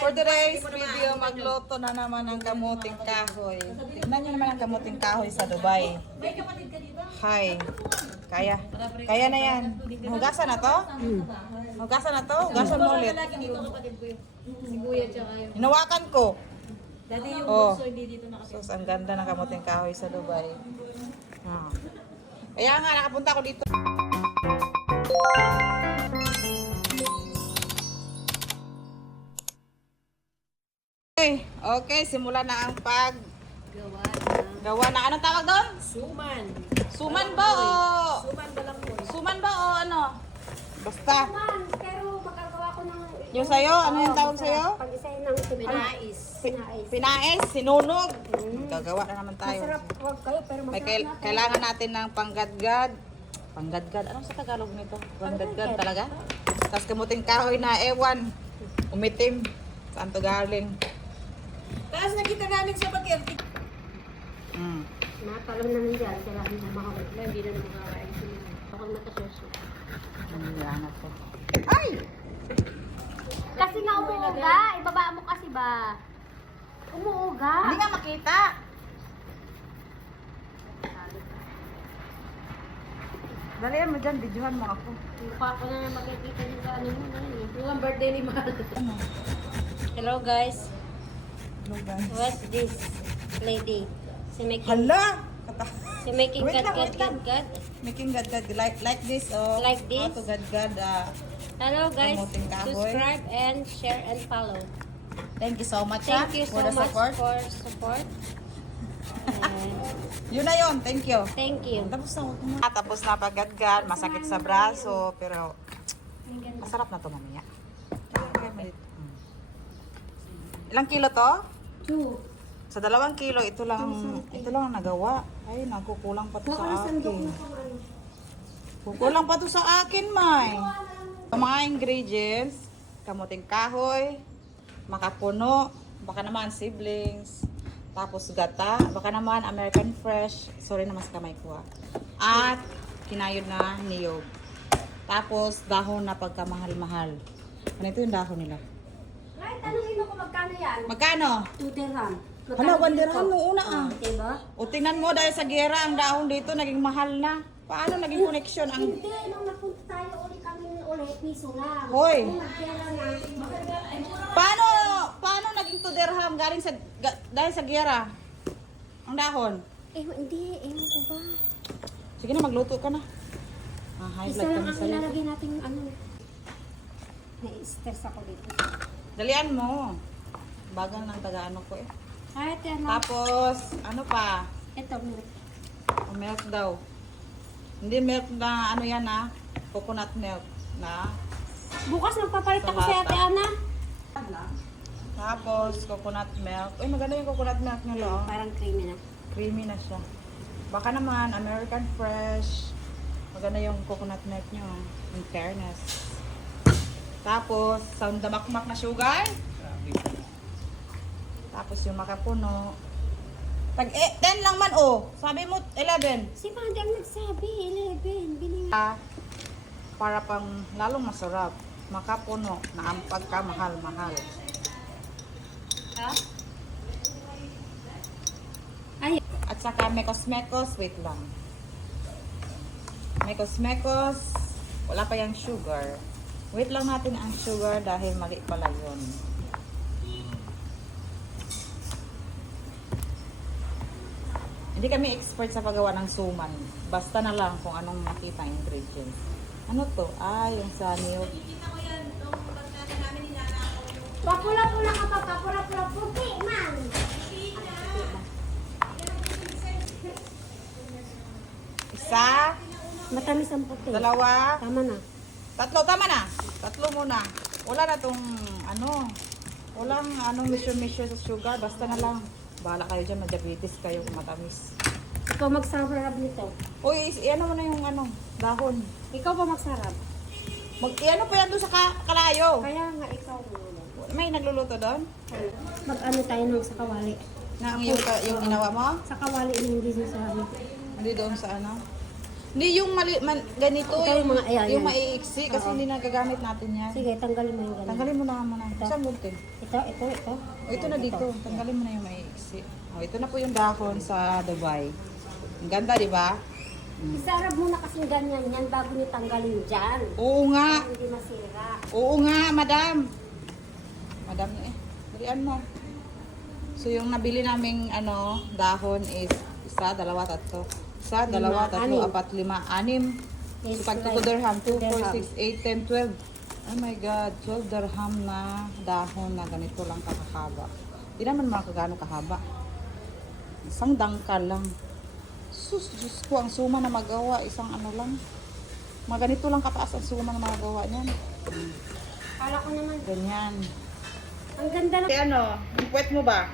For today's video, magluto na naman ng kamuting kahoy. Tignan nyo naman ang kamuting kahoy sa Dubai. Hi. Kaya. Kaya na yan. Hugasan na to? Hugasan na to? Hugasan mo ulit. Hinawakan ko. Oh. Sus, ang ganda ng kamuting kahoy sa Dubai. Kaya nga, nakapunta ko dito. Okay, simula na ang gawa na. Anong tawag doon? Suman. Suman ba o? Suman ba lang po? Suman ba o ano? Basta. Suman, pero magagawa ko ng... Yung sayo, ano yung tawag sayo? Pag-isahin ng Pinais. Pinaes, sinunog. Gagawa na naman tayo. Masarap wag kayo, pero May masarap natin. kailangan natin ng panggadgad. Panggadgad? Anong sa Tagalog nito? Panggadgad talaga? Tapos kamuting kahoy na ewan. Umitim. Saan to galing? Tapos nakita namin sa bagyan. Natalong naman dyan, kailangan na makawag. Hindi na makakain sila. Baka matasoso. Ano ko? Ay! Kasi nga umuuga, ibaba mo kasi ba? Umuuga. Hindi nga makita. Dalihan mo dyan, videohan mo ako. Mukha ko na makikita yung ano mo na yun. Yung ang birthday ni Mahal. Hello guys, Hello guys. what's this lady? Si making, Hala! si making Wait lang, wait lang. gad. Making gadgad like this oh. Like this? How to gadgad. Hello guys, Kamuting kahoy. subscribe and share and follow. Thank you so much Thank you for so the much support. for support. And Yun na yun, thank you. thank you. Tapos na, tapos na paggadgad, masakit sa braso, pero masarap na to mamaya. Ilang kilo to? 2. Sa 2 kilo, ito lang ang nagawa. Ay, nakukulang pa to sa akin. Kukulang pa to sa akin, May. Ang mga ingredients, kamuting kahoy, makapuno, baka naman siblings, tapos gata, baka naman American fresh, sorry naman sa kamay ko at kinayod na niyog. Tapos dahon na pagkamahal-mahal. Ano ito yung dahon nila? Right, tanongin mo kung magkano yan? Magkano? 2 dirham. Hala, 1 dirham nung una ah. Diba? O tingnan mo dahil sa gera ang dahon dito naging mahal na. Paano naging connection ang... Hindi, nung napunta tayo ulit kami ulit, piso lang. Hoy! Kung nagpera na, Paano naging 2 dirham galing sa dahil sa gera? Ang dahon. hindi, ewan ko ba? Sige na, magluto ka na. High Isa blood lang kami ang sa ilalagay natin ano. Na-stress ako dito. Dalian mo. Bagal ng taga-ano ko eh. Kahit ano, Tapos, ano pa? ito, milk. Milk daw. Hindi milk na ano yan ah. Coconut milk na. Bukas magpapalit ako Sa sa ate Ana. Tapos, coconut milk. Uy, maganda yung coconut milk nyo lang. Parang creamy na. Creamy na siya. Baka naman, American fresh. Maganda yung coconut milk nyo. In fairness. Tapos, sound damakmak na sugar. Tapos yung makapuno. Tag 10 lang man oh. Sabi mo 11. Si Mandy ang nagsabi, 11. Biling. Para pang lalong masarap. Makapuno na ang pagkamahal-mahal. Ha? Ay, At saka mekos-mekos, wait lang. Mekos-mekos, wala pa yung sugar. Wait lang natin ang sugar dahil mali pala yun. Hindi kami expert sa paggawa ng suman. Basta na lang kung anong makita ang ingredients. Ano to? Yung sa niyog. papula-pula ka pa, papula-pula puti, man. Isa, Matamis ang puti. 2, Tama na. 3, tama na. 3 muna. Wala na tong walang measure sa sugar. Basta na lang. Bahala kayo dyan, madiabetes kayo kung matamis. Ikaw magsarap nito. Uy, ano mo na yung dahon. Ikaw pa magsarap. Ano pa yan doon sa kalayo? Kaya nga ikaw muna. May nagluluto doon? Mag-ano tayo ng sa kawali. Na yung ginawa mo? Sa kawali na hindi sa sabi. Hindi doon sa ano? Hindi yung ganito, Ito yung mga- ayan, yung yan. maiiksi kasi Oo. hindi nagagamit natin yan. Sige, tanggalin mo yung ganun. Tanggalin mo na muna. Saan gunting? Ito. O, ito na dito. Tanggalin mo na yung maiiksi. O, ito na po yung dahon sa Dubai. Ang ganda, di ba? Isarap mo na kasing ganyan yan bago niyo tanggalin dyan. Oo nga. Para hindi masira. Oo nga, madam. Madam eh. Dalian mo. So yung nabili naming dahon is isa, dalawa, tatlo. Isa, dalawa, tatlo, anim. apat, lima, anim. Yes, So pag right. 2 dirham, 2, 4, Dirham. 6, 8, 10, 12. Oh my God, 12 dirham na dahon na ganito lang kakahaba. Hindi naman mga kagano kahaba. Isang dangkal lang. Sus, Diyos ko, ang suma na magawa, isang lang. Mga ganito lang kataas ang suma na magawa niyan. Kala ko naman, Ganyan. ang ganda na. Yung puwet mo ba?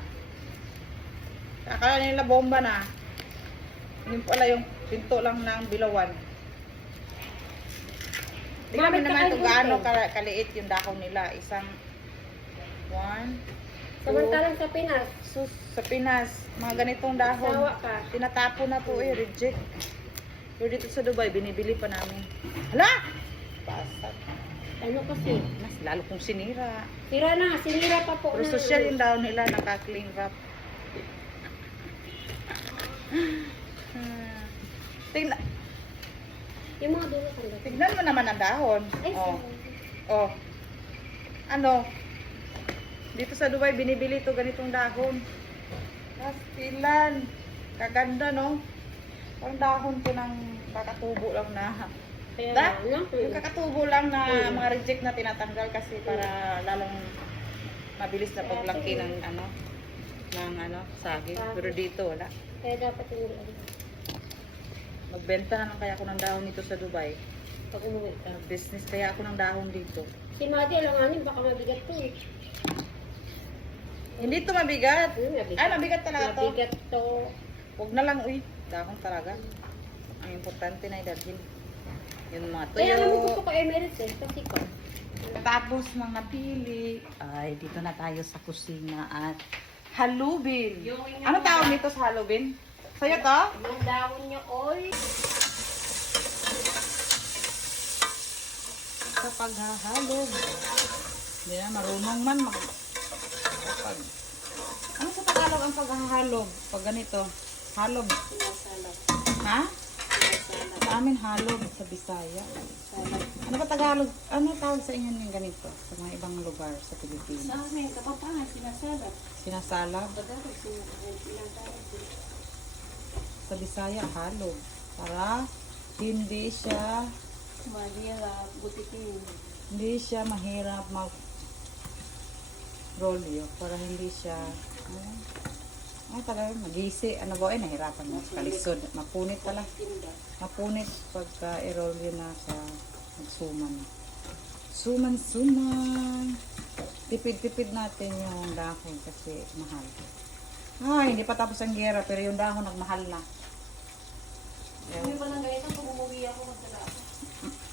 Akala nila bomba na. Yung pala yung pinto lang ng bilawan. Tingnan mo Bakit naman ka kung kayo gaano bunting? kaliit yung dahon nila. Isang, 1, 2, Samantalang sa Pinas, sus, sa Pinas, mga ganitong dahon. sawa ka. Tinatapon na to reject. Pero dito sa Dubai, binibili pa namin. Hala! Basag. Ano kasi? Mas lalo kong sinira. Sira na, sinira pa po Pero na. social yung dahon nila, naka-cling wrap. Tignan, Yung mga dulo tanggal. tignan mo naman ang dahon. Ay, Oh. sorry. Oh. Ano? Dito sa Dubai, binibili to ganitong dahon. Kastilan. Kaganda, no? Parang dahon to ng kakatubo lang na. Kaya Da? ano? Yung kakatubo lang na mga reject na tinatanggal kasi para lalong mabilis na paglaki ng saging. Pero dito, wala. Kaya dapat yung Magbenta na lang kaya ako ng dahon dito sa Dubai. pag umuwi ka. Business kaya ako ng dahon dito. Si Madi, alanganin, baka mabigat to eh. Hindi to mabigat. Mabigat. Ay, mabigat talaga to. Mabigat to. Huwag na lang, uy. Dahon talaga. Ang importante na idalhin. Yung mga tuyo. Kaya alam mo gusto ko emirates eh. Kasi ko. Tapos mga pili. Ay, dito na tayo sa kusina at halubin. Ano tawag dito sa halubin? Sa'yo to? Yung dahon niya, oy. Sa paghahalog. Hindi na, marunong man Ano sa Tagalog ang paghahalog? Pag ganito, halog. Sinasalap. Ha? Sinasalap. Sa amin halog sa Bisaya. Ano ba Tagalog? Ano tawag sa inyo yung ganito? Sa mga ibang lugar sa Pilipinas? Sa amin, kapapangan, sinasalap. Sinasalab. Tagalog, sinasalap. Sa Bisaya, halog. Para hindi siya Butikin. mahirap mag rolyo. Para hindi siya talaga magisi. Ano ba? Nahirapan mo. Kalisod. Mapunit pala. Tinda. Mapunit pagka i-rolyo na sa magsuman. Suman. Tipid-tipid natin yung dahon kasi mahal. Ay, hindi pa tapos ang gera pero yung dahon nagmahal na. Kami pa lang ganito, kung umuwi ako, magtala ako.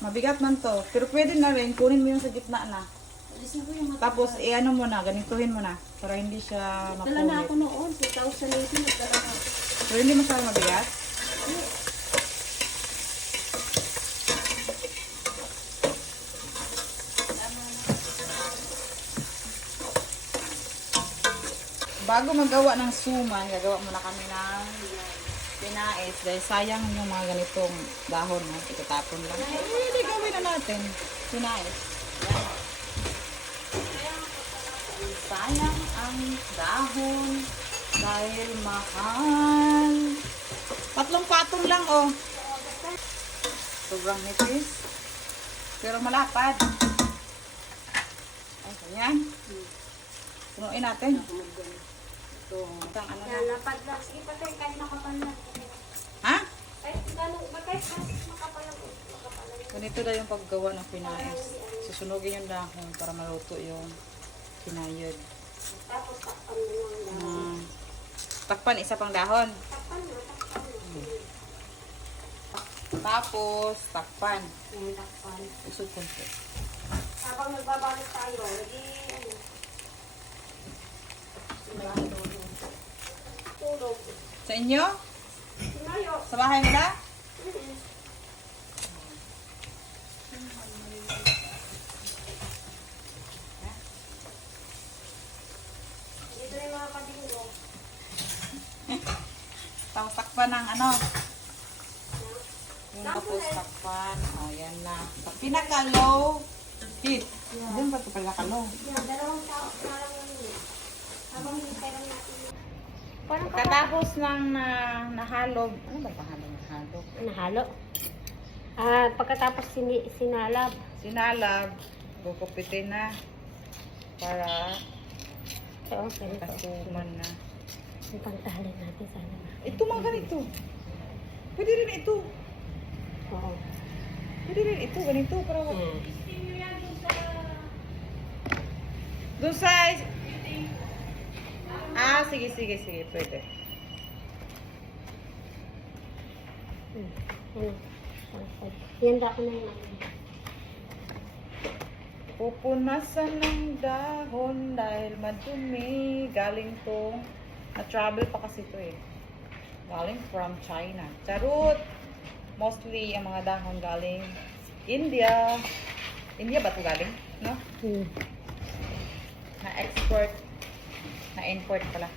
Mabigat man to. Pero pwede na rin. Kunin mo yung sa gitna na. Alisin ko yung mga Tapos, ano mo na. Ganituhin mo na. Para hindi siya Dala na ako mapunit. noon, 2018, nagdala na ako. Pero hindi masyadong mabigat. Bago magawa ng suman, gagawa muna kami ng pinais. Dahil sayang yung mga ganitong dahon. No? Itatapon lang. Hindi gawin na natin. Pinais. Yan. Sayang ang dahon dahil mahal. 3 patong lang, oh. Sobrang nipis. Pero malapad. Ay, ganyan. Punuin natin. Ito. Isang ano na. Lapad lang. Sige, patay, kahit makapal na. Ha? Kahit gano'ng, kahit makapal lang. Ganito na yung paggawa ng pinais. Susunugin yung dahon para maluto yung kinayod. Tapos, takpan mo lang lang. Takpan, isa pang dahon. Takpan mo. Tapos, takpan. Yung takpan. Usod konti. Habang nagbabalot tayo, lagi, tulog. Sa inyo? Sinayo. Sa bahay nila? takpan ng ano. Yung tapos takpan. O, yan na. Sa pinaka-low heat. Diyan ba ito pinaka-low? Yan, dalawang tao. Parang ano yun. Habang hinintay lang natin yun. Parang Pagkatapos ng nahalog, ano ba pahalog nahalog? nahalo. Pagkatapos sinalab. Sinalab, gugupitin na para Oo, ganito. kasuman na. Yung pangtahalin natin sana. Ito mga ganito. Pwede rin ito. Oo. Pwede rin ito, ganito. Para doon sa... sige, pwede. Handa ko na yun. Pupunasan ng dahon dahil madumi. Galing tong... Na-travel pa kasi ito eh. Galing from China. Charot! Mostly, ang mga dahon galing India. India ba ito galing? No? Na-export. Na-import pala.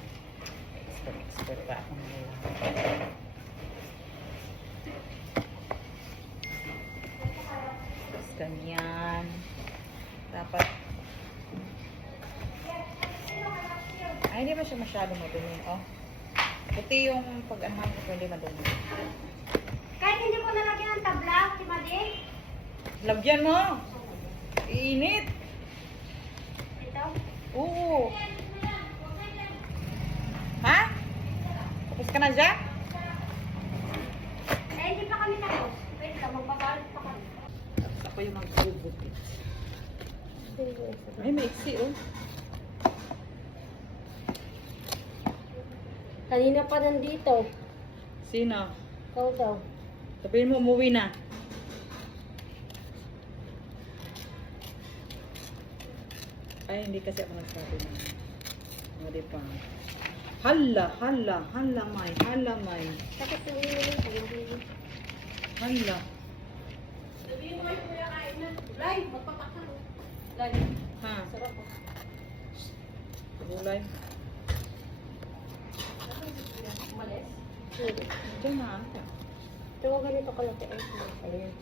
Export pa ako nila. Tapos ganyan. Dapat. Ay, hindi ba siya masyado madumi? Oh. Puti yung pag-anhang ko, hindi madumi. Kahit hindi ko nalagyan ng tabla, si Madi. Lagyan mo! Iinit! Ito. Oo! Ha? Tapos ka na dyan? Hindi pa kami tapos. Wait lang, magbabalot pa kami. Tapos ako yung mag-bubukit. Ay, maiksi oh. Kanina pa nandito. Sino? Ikaw daw. Sabihin mo, umuwi na. Ay, hindi kasi ako nagsabi na. O, di pa. Hala, may. Sakit ng ulo nito. Hala. Sabihin mo ay kuya kain na. Lai, magpapak ka. Lai, Ha? sarap po. Gulay. Umalis. Diyan na. Ito ko ganito kalaki. Ayan.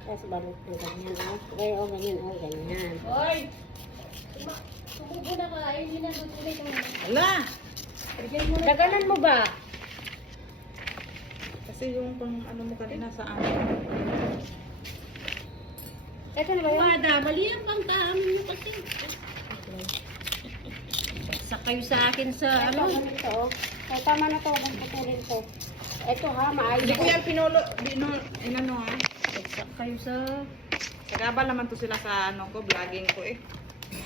Tapos balot ko ganyan. Kaya o ganyan. O ganyan. Hoy! Tumubo na ka. Ayun yun ang tutuloy ka. Hala! Bigyan mo na. Daganan mo ba? Kasi yung pang ano mo kanina sa akin. Ito na ba yun? Wada, mali ang pangtahamin mo kasi. Sakay sa akin sa Ito, ganito o. Ay, tama na to. Huwag putulin ko. Ito ha, maayos. Hindi ko yan inano ha. Sakay sa... Nagabal naman to sila sa ano ko, vlogging ko eh.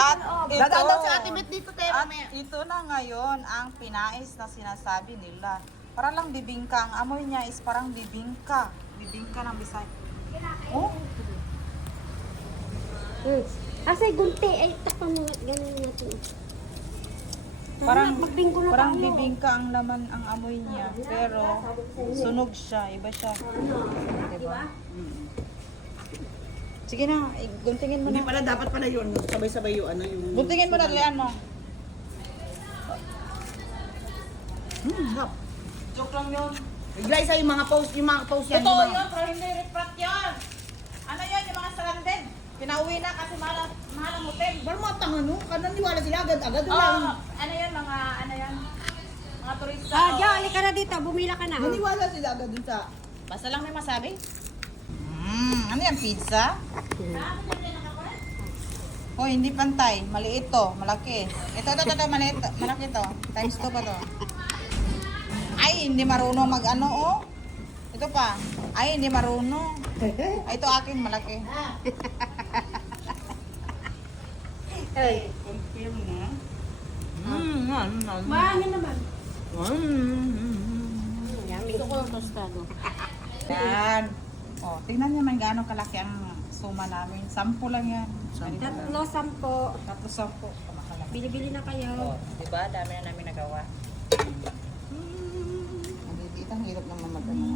At ito, si Ate Bet dito tayo at ito na ngayon ang pinais na sinasabi nila. Para lang bibingka. Ang amoy niya is parang bibingka. Bibingka ng Bisaya. Oh, Asay gunti. Ay, takpan mo nga. Ganun natin. parang Magbingko na parang tayo. bibingka ang laman ang amoy niya. Pero sunog siya, iba siya. Diba? Sige na, guntingin mo Hindi na. pala, dapat pala yun. Sabay-sabay yung ano yung... Guntingin mo na, lian mo. Hap. Joke lang yun. Iglay sa yung mga post yan. Totoo yung mga- yun, pero hindi refrat yun. Ano yun, yung mga stranded. Pinauwi na kasi mahal ang hotel. Baru mga tanga no? Kananiwala sila agad-agad Oo, lang. ano yun, mga turista. Diyo, alika na dito. Bumila ka na. Naniwala sila agad dun sa... Basta lang may masabi. Ano yan, pizza? Oh, hindi pantay. Maliit to, malaki. Ito, maliit. Malaki to. Times 2 pa to. Ay, hindi marunong mag-ano, oh. Ito pa. Ay, hindi marunong. Ay, ito akin, malaki. Ay. Confirm na. Mahangin naman. Yummy. Gusto ko yung tostado. Yan. Oh, tingnan niyo man gaano kalaki ang suma namin. 10 lang yan. Tatlo, 10. Tapos 10. Kamakalaki. Bili-bili na kayo. Oh, diba? Dami na namin nagawa. Ang hirap naman mag-ano.